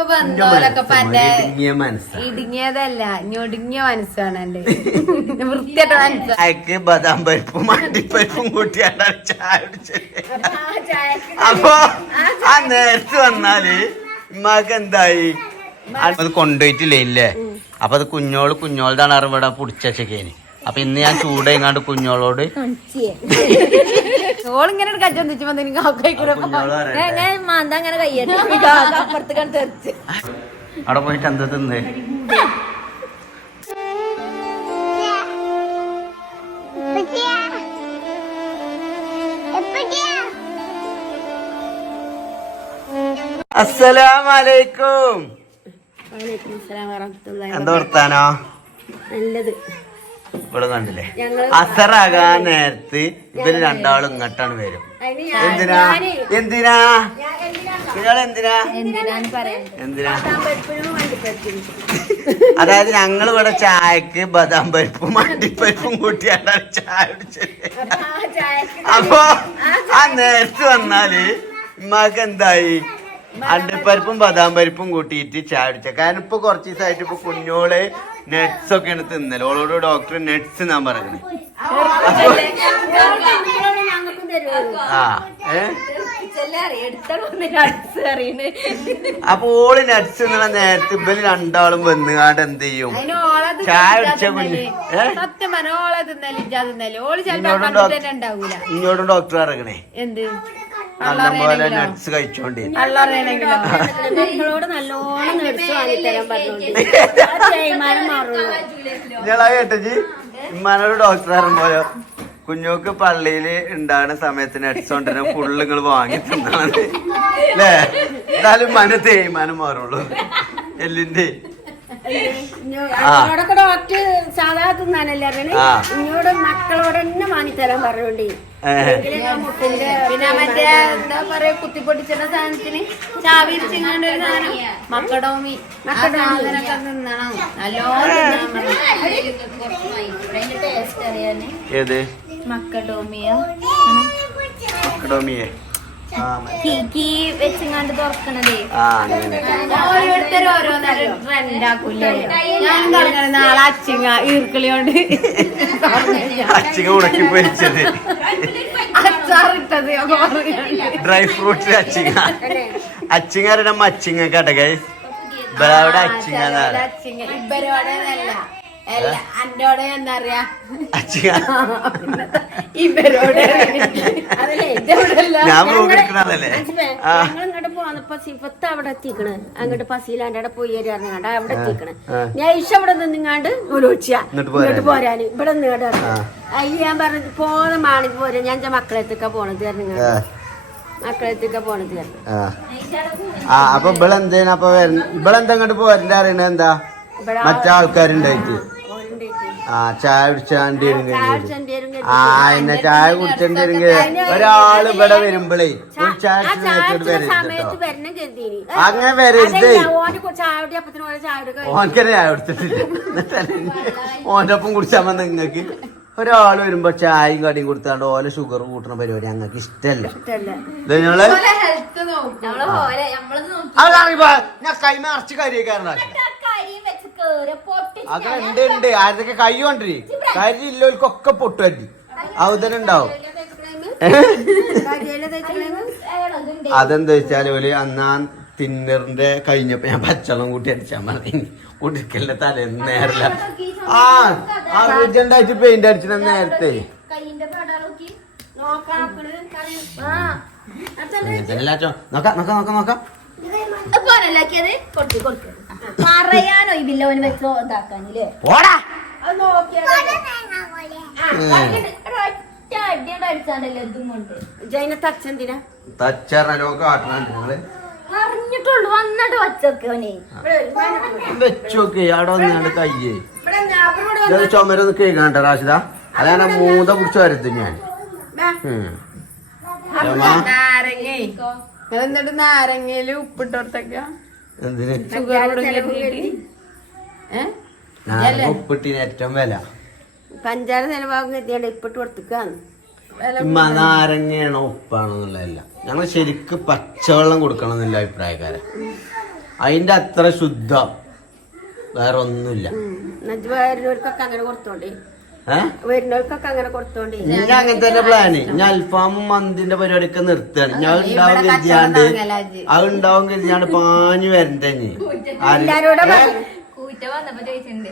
ഇപ്പൊ ഇടുങ്ങിയ മനസ്സാ. ഇടുങ്ങിയതല്ല ഞൊടുങ്ങിയ മനസ്സാണ് എന്റെ വൃത്തിയായിട്ട് മനസ്സാ. ചായക്ക് ബദാം പരിപ്പും മണ്ടിപ്പരിപ്പും കൂട്ടിയാണ് ചായ കുടിച്ചത് അപ്പൊ ആ നേരത്തെ വന്നാൽ ഉമ്മാക്ക് എന്തായി? അത് കൊണ്ടുപോയിട്ടില്ലേ ഇല്ലേ? അപ്പൊ അത് കുഞ്ഞോൾ കുഞ്ഞോളതാണ് അറിവിടെ പുടിച്ചേക്കേന് അപ്പൊ ഇന്ന് ഞാൻ ചൂടെങ്ങാണ്ട് കുഞ്ഞോളോട് ഓളിങ്ങനെ കച്ചൊന്നിച്ചു വന്ന് എനിക്ക് ഞാൻ ഞാൻ മാന്ത അങ്ങനെ കയ്യട്ടെ. അപ്പുറത്ത് കണ്ട് തെറിച്ച്. അവിടെ പോയിട്ട് എന്താ തിന്ന്? അസ്സലാമലൈക്കും. എന്താ വർത്താനോ? നല്ലത്. ഇവിടെ കണ്ടില്ലേ? അസറാകാൻ നേരത്ത് ഇവർ രണ്ടാളും ഇങ്ങോട്ടാണ് വരും. എന്തിനാ? എന്തിനാ? നിങ്ങൾ എന്തിനാ? എന്തിനാ? അതായത് ഞങ്ങൾ ഇവിടെ ചായക്ക് ബദാം പരിപ്പും മണ്ടിപ്പരിപ്പും കൂട്ടിയാണ് ചായ കുടിച്ചത്. അപ്പൊ ആ നേരത്ത് വന്നാൽ ഉമ്മാക്ക് എന്തായി? അണ്ടിപ്പരിപ്പും ബദാം പരിപ്പും കൂട്ടിയിട്ട് ചായ കുടിച്ച കാരണം ഇപ്പൊ കുറച്ച് ദിവസമായിട്ട് ഇപ്പൊ കുഞ്ഞോൾ നട്ട്സ് എടുത്ത് തിന്നൽ. ഓളോട് ഡോക്ടർ നെറ്റ്സ് ഞാൻ പറയണേ. ആ. ഏ? അപ്പൊ ഓൾ നെറ്റ്സ് എന്നുള്ള നേരത്തെ ഇവർ രണ്ടാളും വന്നുകാണ്ട് എന്ത് ചെയ്യും? ചായ അടിച്ച കുഞ്ഞ്. ഇങ്ങോട്ടും ഡോക്ടർ ഇറങ്ങണേ എന്ത്? നല്ലപോലെ നട്ട്സ് കഴിച്ചോണ്ടി നിങ്ങളോട് നല്ലോണം നേടിച്ച് വാങ്ങിത്തരാൻ നിങ്ങളാ കേട്ടജി ഇമ്മാനോട് ഡോക്ടർ ഇറങ്ങുമ്പോലോ കുഞ്ഞോക്ക് പള്ളിയിൽ ഉണ്ടാകുന്ന സമയത്ത് നട്ട്സ് കൊണ്ടുവരുന്ന ഫുള്ള് നിങ്ങൾ വാങ്ങി തിന്നാണ്. അല്ലേ? എന്നാലും മന തേയ്മാനം മാറുള്ളൂ. എല്ലിന്റെ ആ. നിങ്ങളോടൊക്കെ ഡോക്ടർ സാധാ തിന്നാനല്ലേ. ഇങ്ങോട് മക്കളോട് തന്നെ വാങ്ങിത്തരാൻ പറഞ്ഞോണ്ട്. പിന്നെ മറ്റേ എന്താ പറയാ കുത്തിപ്പൊട്ടിച്ചിട്ട സാധനത്തിന് ചാവി ഇരിച്ചിങ്ങാണ്ട് ഒരു സാധനം. മക്കടോമി. മക്കടോമിനൊക്കെ തിന്നണം. നല്ലോണം ഏത് മക്കഡോമിയ മക്കഡോമിയെ ആ മ- കീ വെച്ചിങ്ങാണ്ട് തുറക്കണതേ. ആ അങ്ങനെ. ഓരോരുത്തർ ഓരോന്നൊരു ട്രെൻഡ് ആക്കൂലേ ഞാൻ തുടങ്ങണ നാളെ അച്ചിങ്ങ ഈർക്കിളി അച്ചിങ്ങ ഉണക്കി പൊരിച്ചത്. അച്ചാറിട്ടത്. Dry fruits അച്ചിങ്ങ. അച്ചിങ്ങ അച്ചിങ്ങാരുടെ അച്ചിങ്ങ കടകൈ ഇവരവിടെ അച്ചിങ്ങ അന്റോടെ എന്താ പറയാ? ഇവരോടെ അതല്ലേ പോന്നപ്പോ സിഫത്ത് അവിടെ എത്തിക്കണ്. അങ്ങോട്ട് പസീലാന്റെ അവിടെ പോയി പറഞ്ഞാണ്ട് അവിടെ എത്തിക്കണ്. ഞാൻ ഇഷ അവിടെ നിന്നിങ്ങാണ്ട് പോരാൻ. ഇങ്ങോട്ട് പോരാന്. ഇവിടെ നിങ്ങടെ ആ. അയ്യ ഞാൻ പറഞ്ഞു പോന്ന മാണിക്ക് പോരാ. ഞാൻ മക്കളെ എത്തിക്കാ പോണത്. ആ. അപ്പൊ ഇവളെന്തേന ഇവളെന്താ ഇങ്ങോട്ട് പോരണ്ട അറിയണ എന്താ? മറ്റേ ആൾക്കാരുണ്ടായിട്ട് ആ ചായ കുടിച്ചാണ്ട് ആ എന്നെ ചായ കുടിച്ചിട്ടുണ്ടെങ്കിൽ ഒരാൾ ഇവിടെ വരുമ്പളേ ഒരു ചായ വരരുത് സമയത്ത് വരണം കരുതീനി. അങ്ങനെ വരരുതേ. ഓന് ചായ കൊടുത്തിട്ടില്ല ഓന്റെ ഒപ്പം കുടിച്ചാൽ മതി നിങ്ങക്ക് ഒരാൾ വരുമ്പോ ചായയും കടിയും കൊടുത്താണ്ട് ഓലെ ഷുഗർ കൂട്ടുന്ന പരിപാടി ഞങ്ങൾക്ക് ഇഷ്ടല്ല. അതാണ് ഇപ്പൊ ഞാൻ കൈമ അറച്ച് കരിയേക്കാരനാ. അങ്ങനെ ഉണ്ട് ഉണ്ട്. ആരൊക്കെ കൈ കൊണ്ടിരി കരി ഇല്ലോൽക്കൊക്കെ പൊട്ടുപറ്റി ഔതനുണ്ടാവും അതെന്താ വെച്ചാൽ ഓൽ അന്നാ തിന്നറിന്റെ കഴിഞ്ഞപ്പോ ഞാൻ പച്ചളം കൂട്ടി അടിച്ചാ മതി കുടുക്കലിന്റെ തലേന്ന് നേരല്ല. ആ ആ ഫ്രിഡ്ജുണ്ടായിട്ട് പെയിന്റ് അടിച്ചിട്ട് നേരത്തെ. നോക്കാം. നോക്കാം നോക്കാം നോക്കാം പറയാനോ ഈ ഓന് വെച്ചോ ഇതാക്കാനില്ലേ? പോടാ. കാട്ടണുണ്ട് നിങ്ങൾ? അറിഞ്ഞിട്ടുള്ളൂ വന്നിട്ട് വച്ചോക്കോനെ വെച്ചോക്കെ അവിടെ വന്നാണ്ട് കയ്യേ. ചുമര കേൾക്കണ്ട റാഷിദ? അതാണ് മൂത പിടിച്ച് വരുത്തും ഞാൻ. നാരങ്ങ രമ, നാരങ്ങേ എന്നിട്ട് നാരങ്ങയിൽ ഉപ്പിട്ട് കൊടുത്തേക്ക? എന്തിന്? ഉപ്പിട്ടിന് ഏറ്റവും വില. പഞ്ചാര ചെലവാകും കരുതിയാണ്ട് ഇപ്പിട്ട് കൊടുത്തേക്കാന്ന് ഇമ്മ നാരങ്ങയാണോ ഉപ്പാണോ എന്നുള്ളതല്ല ഞങ്ങൾ ശരിക്ക് പച്ചവെള്ളം കൊടുക്കണം എന്നില്ല അഭിപ്രായക്കാരൻ അതിന്റെ അത്ര ശുദ്ധം. വേറെ ഒന്നുമില്ല അങ്ങനെ കൊടുത്തോണ്ടേ വരുന്നവർക്കൊക്കെ അങ്ങനെ കൊടുത്തോണ്ടേ. ഇനി അങ്ങനെ തന്നെ പ്ലാന് ഞാൻ അൽഫാമും മന്തിന്റെ പരിപാടിയൊക്കെ നിർത്തുകയാണ്. ഞാൻ ഉണ്ടാവും കരുതിയാണ്ട്. അത്. ഉണ്ടാവും കരുതിയാണ്ട് പാഞ്ഞു വരണ്ടേ ഇനി. ആര്? എല്ലാരോടും കൂറ്റ വന്നപ്പോ ചോദിച്ചിട്ടുണ്ട്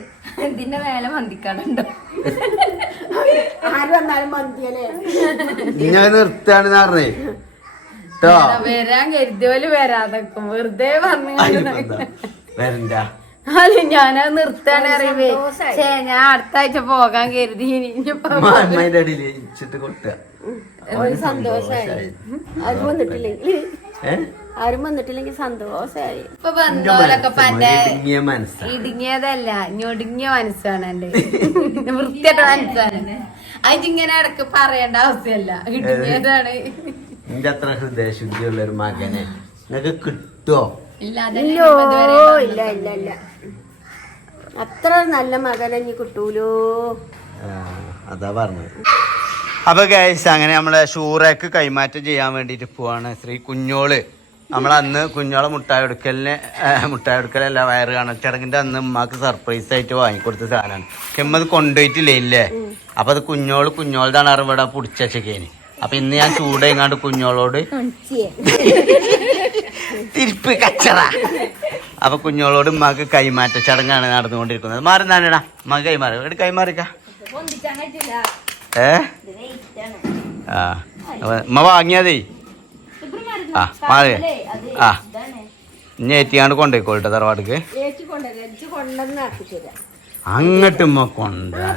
ഇതിന്റെ മേലെ മന്തിക്കടുണ്ടോ? ആര് വന്നാലും മന്തിയല്ലേ? ഞാൻ അത് നിർത്തുകയാണെന്ന് പറഞ്ഞേ. കേട്ടോ വരാൻ കരുതിയോൽ വരാതെ വെറുതെ വന്നു വരണ്ട. അല്ല ഞാൻ നിർത്താൻ അറിയുമ്പേ ഛേ ഞാൻ അടുത്ത ആഴ്ച പോകാൻ കരുതി. ഇനിയിപ്പോ മാന്മയുടെ അടിയിൽ ഇച്ചിട്ട് കൊട്ടുക. ഒരു സന്തോഷായി. ആരും വന്നിട്ടില്ലെങ്കിൽ ആരും വന്നിട്ടില്ലെങ്കിൽ സന്തോഷായി. ഇപ്പൊ വന്നോലൊക്കെ പന്റെ ഇടുങ്ങിയ മനസ്സാ. ഇടുങ്ങിയതല്ല ഞൊടുങ്ങിയ മനസ്സാണ് എന്റെ വൃത്തിയായിട്ട് മനസ്സാണ്. അതിങ്ങനെ ഇടയ്ക്ക് പറയേണ്ട ആവശ്യമല്ല ഇടുങ്ങിയതാണ്. എന്റെ അത്ര ഹൃദയശുദ്ധിയുള്ള ഒരു മകനെ നിനക്ക് കിട്ടുമോ ഇല്ല ഇല്ലോ ഇല്ല ഇല്ല ഇല്ല. അത്ര നല്ല മകനെ ഇനി കിട്ടൂലോ? അതാ പറഞ്ഞത്. അപ്പൊ ഗൈസ് അങ്ങനെ നമ്മളെ ഷൂറേക്ക് കൈമാറ്റം ചെയ്യാൻ വേണ്ടിട്ട് പോവാണ് ശ്രീ കുഞ്ഞോൾ. നമ്മൾ അന്ന് കുഞ്ഞോളെ മുട്ടായി എടുക്കലിന് മുട്ടായി എടുക്കലല്ല വയറ് കാണൽ ചടങ്ങിന്റെ അന്ന് ഉമ്മാക്ക് സർപ്രൈസ് ആയിട്ട് വാങ്ങിക്കൊടുത്ത സാധനമാണ് ചെമ്മത് കൊണ്ടുപോയിട്ടില്ലേ ഇല്ലേ? അപ്പൊ അത് കുഞ്ഞോൾ കുഞ്ഞോളതാണ് അറിവിടെ ഇവിടെ പിടിച്ചേക്കേന് അപ്പൊ ഇന്ന് ഞാൻ ചൂടെങ്ങാണ്ട് കുഞ്ഞോളോട് തിരിപ്പ് കച്ചറ. അപ്പൊ കുഞ്ഞോളോട് ഉമ്മാക്ക് കൈമാറ്റ ചടങ്ങാണ് നടന്നുകൊണ്ടിരിക്കുന്നത്. മാറുന്നാനടാ ഉമ്മ കൈമാറി. ഇവിടെ കൈമാറിക്ക? ഏ? ആ. വാങ്ങിയതേ. ആ മാറി ആ. ഇനി ഏറ്റിയാണ്ട് കൊണ്ടുപോയിക്കോട്ടെ ഏച്ചി കൊണ്ടുവന്ന് അങ്ങോട്ട്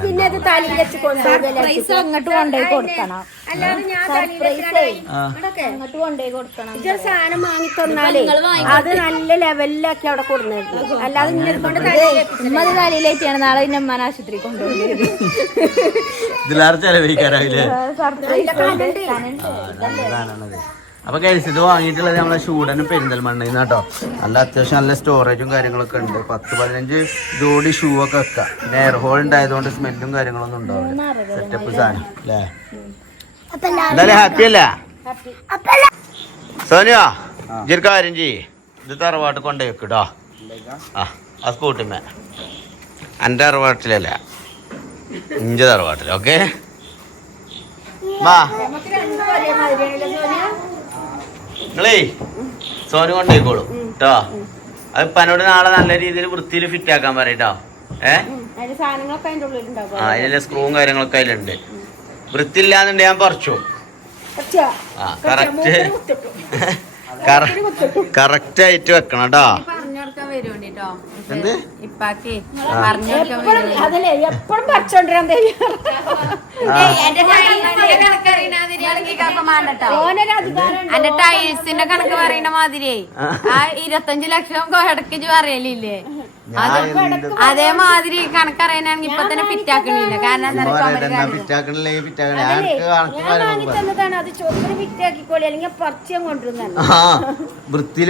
പിന്നെ അത് തലയിൽ വെച്ച് കൊണ്ടുപോകല അങ്ങോട്ട് കൊണ്ടുപോയി കൊടുക്കണം. അല്ലാതെ ഞാൻ തലയിൽ ആ. അങ്ങോട്ട് കൊണ്ടുപോയി കൊടുക്കണം. സാധനം വാങ്ങി തന്നാലേ അത് നല്ല ലെവലിലാക്കി അവിടെ അല്ലാതെ കൊണ്ട് ഉമ്മത് നാളെ ഉമ്മാൻ ആശുപത്രി കൊണ്ടുപോയി സർപ്രൈസ് അപ്പൊ കഴിച്ചത് ഇത് വാങ്ങിയിട്ടുള്ളത് നമ്മളെ ചൂടനും പെരിന്തൽമണ്ണയിൽ കേട്ടോ. നല്ല അത്യാവശ്യം നല്ല സ്റ്റോറേജും കാര്യങ്ങളൊക്കെ ഉണ്ട്. പത്ത് പതിനഞ്ച് ജോഡി ഷൂ ഒക്കെ വെക്കാം. എയർ ഹോൾ ഉണ്ടായതുകൊണ്ട് സ്മെല്ലും കാര്യങ്ങളൊന്നും ഉണ്ടാവില്ല. സെറ്റപ്പ് സാധനം അല്ലേ? എന്തായാലും ഹാപ്പി അല്ലേ? സോനിയോ ഇതൊരു കാര്യം ചെയ്യ്. ഇത് തറവാട്ട് കൊണ്ടുപോയി വെക്കിട്ടോ ആ ആ സ്കൂട്ടിമേ എന്റെ തറവാട്ടിലല്ല. ഇഞ്ച തറവാട്ടിൽ ഓക്കെ വാ. നിങ്ങളേ സോനു കൊണ്ടേക്കോളൂ കേട്ടോ അത് പനോട് നാളെ നല്ല രീതിയിൽ വൃത്തിയിൽ ഫിറ്റ് ആക്കാൻ പറയട്ടോ. ഏ? അതിന്റെ സാധനങ്ങളൊക്കെ അതിന്റെ ഉള്ളിലുണ്ടാവും ആ അതിലെ സ്ക്രൂവും കാര്യങ്ങളൊക്കെ അതിലുണ്ട്. വൃത്തിയില്ലാന്നുണ്ട് ഞാൻ പറിച്ചു. ആ കറക്റ്റ് കറക്റ്റ് ആയിട്ട് വെക്കണം കേട്ടോ എന്ത്? ഇപ്പാക്കേ എപ്പോഴും അതല്ലേ എപ്പോഴും പറിച്ചോണ്ടിരാൻ എന്റെ ടൈൽസിന്റെ കണക്ക് പറയുന്ന മാതിരി ആ. ഇരുപത്തഞ്ച് ലക്ഷം ഇടയ്ക്ക് പറയലില്ലേ അതേമാതിരി കണക്കറിയാനാണെങ്കിൽ ഇപ്പൊ തന്നെ ഫിറ്റ് ആക്കണില്ല കാരണം എന്താ ഉമ്മ പറയാ, എന്നാ കാരണം. fit ആക്കണില്ലേ, fit ആക്കണില്ലേ? അതല്ലേ ആർക്ക് കണക്ക് ഞാൻ കാര്യങ്ങളൊക്കെ വാങ്ങി പറ. തന്നതാണ് അത് ചുവപ്പിന് അല്ലെങ്കിൽ വൃത്തിയിൽ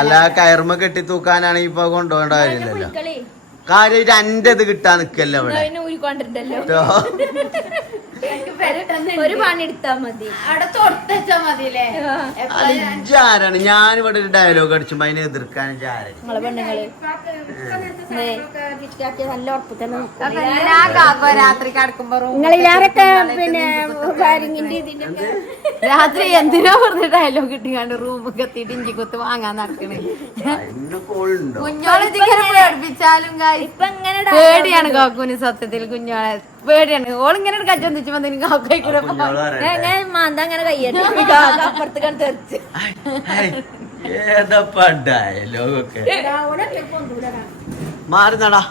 അല്ല കയർമ കെട്ടി തൂക്കാനാണെങ്കിൽ ഇപ്പൊ കൊണ്ടുപോകേണ്ട കാര്യമില്ലല്ലോ. കാര്യം അന്റെ ഇത് കിട്ടാൻ നിക്കല്ലോ ഇവിടെ? ഒരു പണി എടുത്താ മതി. അവിടെ ഇജ്ജ് ആരാണ് ഞാനിവിടെ ഒരു ഡയലോഗ് അടിച്ചുമ്പോ അതിനെ എതിർക്കാൻ? നിങ്ങളെ പെണ്ണുങ്ങൾ. നല്ല രാത്രി കിടക്കുമ്പോ room നിങ്ങളിലാരൊക്കെ പിന്നെ രാത്രി എന്തിനാ പറഞ്ഞ ഡയലോഗ് ഇട്ടിങ്ങാണ്ട് റൂമ് കത്തിയിട്ട് ഇഞ്ചി കൊത്ത് വാങ്ങാൻ നടക്കണേ? കുഞ്ഞോളെ പേടിപ്പിച്ചാലും പേടിയാണ് കാക്കുവിന് സത്യത്തിൽ കുഞ്ഞോളെ. പേടിയാണ്. ഓളിങ്ങനെ ഒരു എനിക്ക് കാക്കോ കുഞ്ഞോൾ പറയട്ടെ. ഞാൻ മാന്ത അങ്ങനെ അപ്പുറത്ത് കണ്ട് തെറിച്ച്. ഏതപ്പാ ഡയലോഗൊക്കെ? മാറുന്നടാ.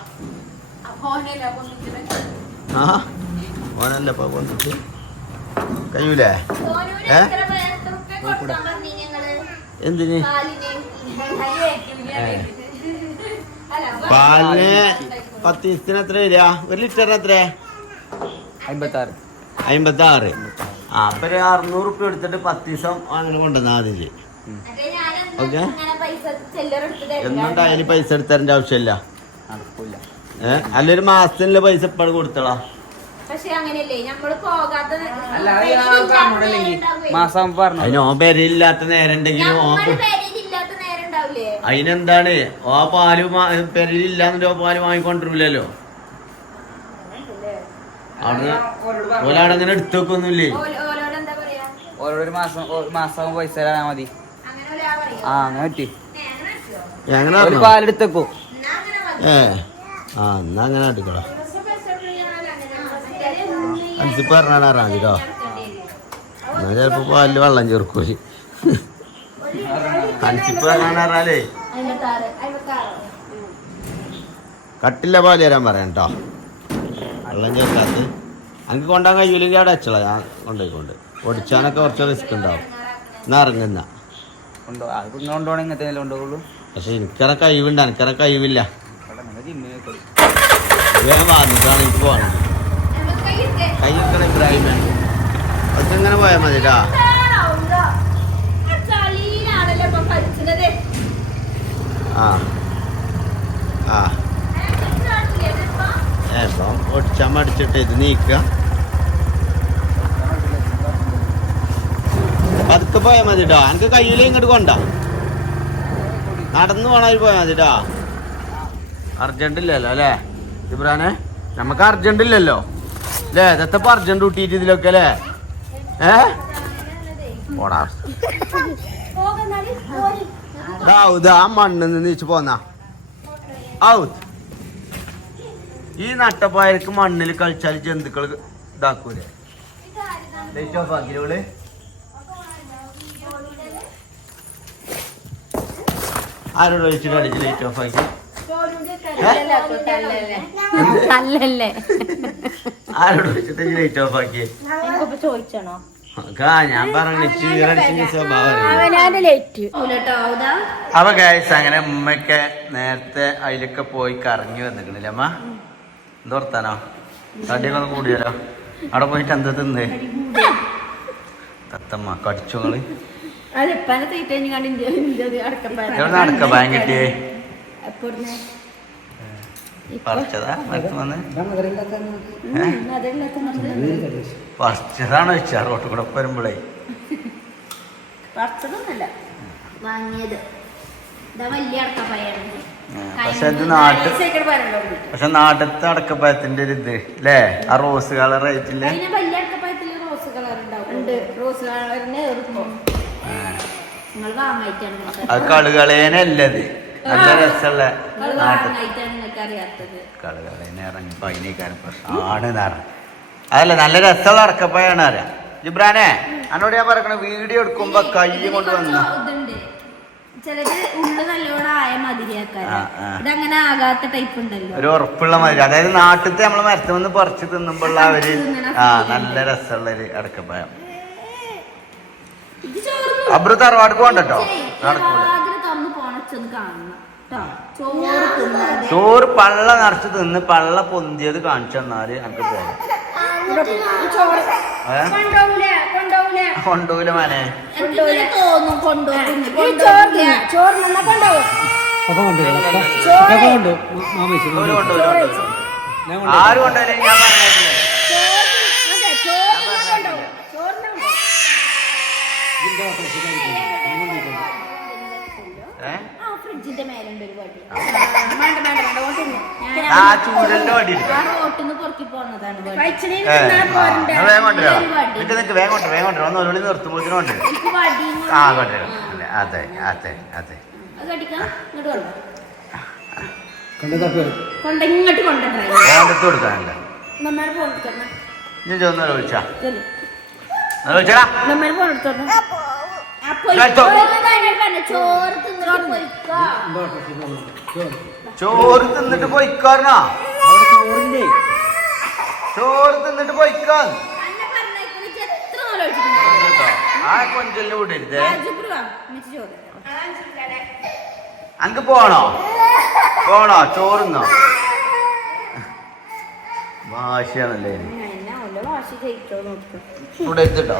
ആ ഓനല്ല കൊന്നിട്ട് കഴിയൂലേ ഏ? എന്തിന്? പാലിന് പത്ത് ദിവസത്തിന് എത്ര വരിക? ഒരു ലിറ്ററിന് എത്ര അമ്പത്തി ആറ് ആ അപ്പൊ ഒരു അറുന്നൂറ് റുപ്യ എടുത്തിട്ട് പത്ത് ദിവസം അങ്ങനെ കൊണ്ടുവന്നാ ആദ്യം ഓക്കെ? പൈസ ചെല്ലറ എടുത്ത് എന്നും പൈസ എടുത്തരേണ്ട ആവശ്യമില്ല. ഏഹ് അല്ലൊരു മാസത്തിനുള്ള പൈസ ഇപ്പഴും കൊടുത്തളാ. പക്ഷെ അങ്ങനെയല്ലേ നമ്മൾ പോകാത്ത മാസം പറഞ്ഞു അതിന് ഓൻ പേരില്ലാത്ത നേരം ഉണ്ടെങ്കിലും ഓൻ നമ്മൾ പേരിലില്ലാത്ത ഉണ്ടാവൂലേ? അതിനെന്താണ്? ആ പാൽ പെരയിലില്ലാന്നിട്ട് ഓ പാൽ വാങ്ങിക്കൊണ്ടിരില്ലല്ലോ അവിടുന്ന് ഓലവിടെ അങ്ങനെ എടുത്തു വെക്കൊന്നുമില്ലേ? ഓലോട് ഓരോരു മാസം ഒരു മാസം പൈസ തരാൻ മതി. ആ അങ്ങനെ പറ്റി. ഒരു. ഏ ആ എന്നാ അങ്ങനെ എടുക്കടാ. അൻസിപ്പ് പറഞ്ഞാൽ അറിയാം കേട്ടോ എന്നാ ചിലപ്പോ പാലിൽ വെള്ളം ചേർക്കൂലി അൻസിപ്പ് കട്ടില്ല പാൽ തരാൻ പറയാം കേട്ടോ വെള്ളം ചേർക്കാത്ത എനിക്ക് കൊണ്ടാൻ കഴിയൂലെങ്കിൽ അവിടെ അച്ചള ഞാൻ കൊണ്ടുപോയിക്കൊണ്ട്. ഓടിച്ചാനൊക്കെ കുറച്ച് റിസ്ക് ഉണ്ടാവും. എന്നാ ഇറങ്ങുന്ന പക്ഷെ എനിക്കറ കഴിവുണ്ട് എനിക്കറ കഴിവില്ല. വന്നിട്ടാണ് എനിക്ക് പോകണം കൈയ്യൊക്കെ ഇബ്രാഹിമേ ഇങ്ങനെ പോയാൽ മതി കേട്ടാ ചളിയിലാണല്ലോ ഇപ്പൊ കളിച്ചത് ആ. ആ. ഏ ഇപ്പം ഒടിച്ചാൻ മടിച്ചിട്ട് ഇത് നീക്കുക. പതുക്കെ പോയാൽ മതി കേട്ടോ എനിക്ക് കയ്യിലെ ഇങ്ങോട്ട് കൊണ്ട. നടന്നു പോണ പോയാൽ മതി കേട്ടോ അർജന്റ് ഇല്ലല്ലോ അല്ലേ? ഇബ്രാനെ നമുക്ക് അർജന്റ് ഇല്ലല്ലോ അല്ലേ? ഇതത്തെ അർജന്റ് കൂട്ടിയിട്ട് ഇതിലൊക്കെ അല്ലേ? ഏ? പോടാ. ദാ ആ മണ്ണിൽ നിന്ന് നീച്ച് പോന്നാ. ഔത്ത് ഈ നട്ടപ്പായർക്ക് മണ്ണിൽ കളിച്ചാൽ ജന്തുക്കൾ ഇതാക്കൂലേ? ലൈറ്റ് ഓഫ് ആക്കിയോൾ ആരോട് ഒഴിച്ചിട്ട് അടിച്ച് ലൈറ്റ് ഓഫ് ആക്കി? ആരോട് ഒഴിച്ചിട്ട് ലൈറ്റ് ഓഫ് ആക്കി? എനിക്കിപ്പോ ചോദിച്ചണോ? അപ്പൊ ഗായസ് അങ്ങനെ ഉമ്മയൊക്കെ നേരത്തെ അതിലൊക്കെ പോയി കറങ്ങി വന്നിട്ടുണ്ടല്ലേ അമ്മ? എന്തോർത്താനോ തടിയൊക്കെ ഒന്ന് കൂടിയാലോ അവിടെ പോയിട്ട് എന്താ തിന്നേ? തത്തമ്മ കടിച്ചു നിങ്ങൾ ബാങ്ക് കിട്ടിയേ? പറിച്ചതാ? വന്ന്? പറിച്ചതാണോ വെച്ചാ റോട്ട് കൂടെ വരുമ്പോഴേ പറിച്ചതൊന്നല്ല വാങ്ങിയത്. പക്ഷെ ഇത് നാട്ട് പക്ഷെ നാട്ടിലത്തെ അടക്കപ്പഴത്തിന്റെ ഒരു ഇത് അല്ലേ ആ റോസ് കളർ ആയിട്ടില്ലേ? വലിയ അടക്കപ്പായത്തിൽ റോസ് കളർ ഉണ്ടാവും. ഉണ്ട്. റോസ് കളറിന് നിങ്ങൾ വാങ്ങായിട്ടാണ് അത് കളുകളേനല്ലത്. നല്ല രസമുള്ള കളുകളേനെ ഇറങ്ങി അതിനേക്കാരും പ്രശ്നമാണ് അതല്ല നല്ല രസമുള്ള അടക്കപ്പഴാണ് അറിയാം. ജിബ്രാനെ എന്നോട് ഞാൻ പറയണ വീഡിയോ എടുക്കുമ്പോ കൈ കൊണ്ട് വന്നു. ചിലത് ഉള്ളു നല്ലോണം ആയ മതിരിയാക്കാൻ. ഇതങ്ങനെ ആകാത്ത ടൈപ്പ് ഉണ്ടല്ലോ. ഒരു ഉറപ്പുള്ള മതി അതായത് നാട്ടിലത്തെ നമ്മളെ മരത്തിൽ നിന്ന് പറിച്ചു തിന്നുമ്പോഴുള്ള അവർ ആ നല്ല രസമുള്ള ഒരു അടക്കപ്പഴം. അബ്രു തറവാട് പോകണ്ടോ നടക്കൂല. കാണണം. ചോറ് പള്ള നിറച്ച് തിന്ന് പള്ള പൊന്തിയത് കാണിച്ചു തന്നാൽ എനിക്ക് പോകാം? കൊണ്ടൂല മാനെ? ആര് കൊണ്ടുവരും? ഞാൻ പറഞ്ഞിട്ടില്ല കൊണ്ടുപോകും ഫ്രിഡ്ജിന്റെ മേലുണ്ട് ഒരു വടി. ഞാൻ ആ ചൂരലിന്റെ വടി റോട്ടിന്ന് പൊറുക്കി പോന്നതാണ് തിന്നാ ആ, വേഗം നിക്ക് വേഗം കൊണ്ടുവരാം ഒന്ന് ഒരാളി നിർത്തുമ്പോഴത്തേനും കൊണ്ടുവരും. ആ കൊണ്ടേ അതെ അതെ അതെ. കൊണ്ടോ കൊണ്ട് വേണ്ടത്ത് കൊടുക്കാനല്ല ചോദിച്ചാ ചോദിച്ചാ ചോദിച്ചടാ ചോറ് തിന്നിട്ട് പൊയ്ക്കോ ചോറ് തിന്നിട്ട് പോയിക്കാരണോ ചോറ് തിന്നിട്ട് പോയിക്കാൻ ആ കൊഞ്ചലിന് വിടരുതേ. അനക്ക് പോണോ? പോണോ? ചോറുന്നോ ഭാഷയാണല്ലേ എന്നെ അവന്റെ വാശി ജയിച്ചോ നോക്കാം. ഇവിടെ എത്തിട്ടോ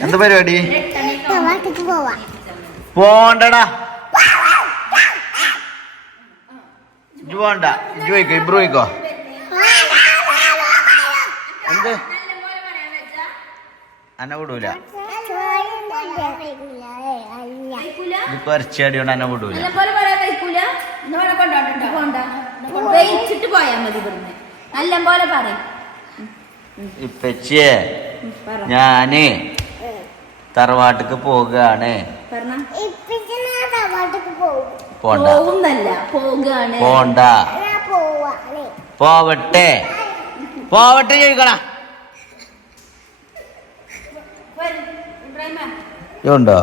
എന്താ പരിപാടി? പോണ്ടടാ ഇജു പോണ്ട ഇജു പോയിക്കോ ഇബ്രു പോയിക്കോ. എന്ത്? അന്നെ വിടൂല. ഇറച്ചിയടി കൊണ്ട് അന്നെ വിടൂല. പറയും. ഇപ്പച്ചിയെ. ഞാൻ തറവാട്ടിക്ക് പോകുകയാണ് പറഞ്ഞ? പോണ്ട. പോണ്ട. പോവട്ടെ. പോവട്ടെ ചോദിക്കണ. ഉണ്ടോ?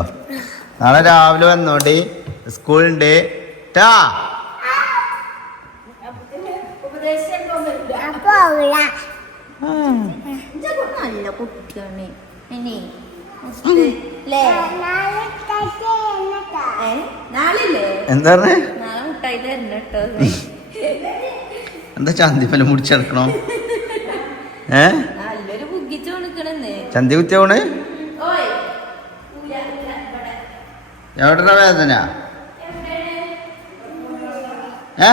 നാളെ രാവിലെ വന്നോണ്ടി. സ്കൂളുണ്ട്. ട്ടാ നല്ല കുട്ടിയാണ് ഇനി ല്ലേ ഏ? നാളെയല്ലേ എന്താണ് നാളെ മുട്ടായി തരണം കേട്ടോ. എന്താ ചന്തിപ്പല്ല മുടിച്ചെടുക്കണോ ഏ? ചന്തി കുത്തിയോണ് എവിടെ വേദന? ഏ?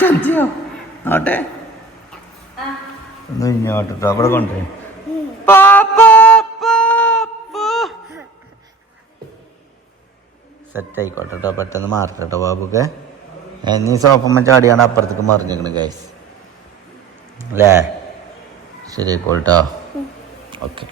ചന്തിയോ? ആട്ടെ ഒന്ന് അവിടെ കൊണ്ടേ. സെറ്റ് ആയിക്കോട്ടെ കേട്ടോ പെട്ടെന്ന് മാറട്ടെ കേട്ടോ ബാബുക്കെ നീ സോഫമ്മ ചാടിയാണ് അപ്പുറത്തേക്ക് മറിഞ്ഞേക്കണ് ഗൈസ് അല്ലേ ശരി ആയിക്കോട്ടോ ഓക്കെ.